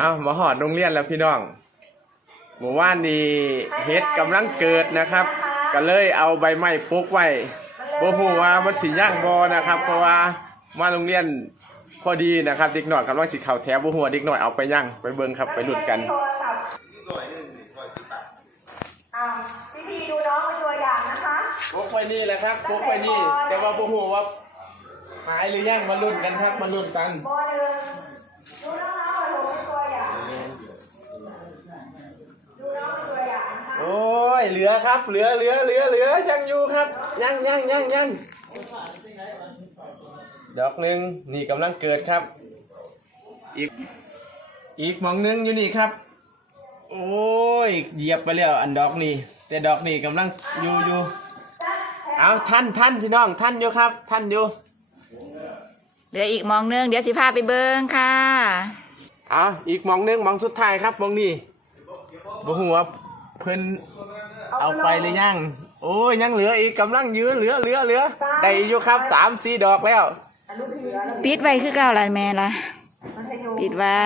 เอามาหอดโรงเรียนแล้วพี่น้องหมู่ว่านนี้เฮ็ดกำลังเกิดนะครับ ก็เลยเอาใบไม้ปลูกไว้บ่ฮู้ว่ามันสิย่างบ่นะครับ เพราะว่ามาโรงเรียนพอดีนะครับเด็กน้อยกำลังสิเข้าแถวบ่ฮู้ว่าเด็กน้อยเอาไปย่างไปเบิ่งครับไปลุ้นกันโทรศัพท์อ่าพี่พีดูน้องเป็นตัวอย่างนะคะปลูกไว้นี่แหละครับปลูกไว้นี่แต่ว่าบ่ฮู้ว่าหายหรือย่างมาลุ้นกันครับมาลุ้นกัน โบหนึ่งดูน้องๆประถมเป็นตัวอย่าง ดูน้องเป็นตัวอย่างนะคะ โอ้ ยเหลือครับ เหลือเหลือเหลือเหลือยังอยู่ครับ ยังยังยังยังดอกหนึ่งนี่กำลังเกิดครับ อีกอีกหมองหนึงอยู่นี่ครับ โอ้ยเหยียบไปแล้วอันดอกนี่แต่ดอกนี่กำลังอยู่อยู่เอาท่านท่านพี่น้องท่านอยู่ครับ ท่านอยู่เหลืออีกหมองหนึงเดี๋ยวสิพาไปเบิ่งค่ะเอาอีกหมองหนึงหมองสุดท้ายครับหมองนี่บ่หัวาเพิ่น เอาไปหรือยัง โอ้ยยังเหลืออีกกำลังยืนเหลือเหลือเหลือได้อยู่ครับสามสี่ดอกแล้ว ปิดไว้คือเก้าละแม่ละปิดไว้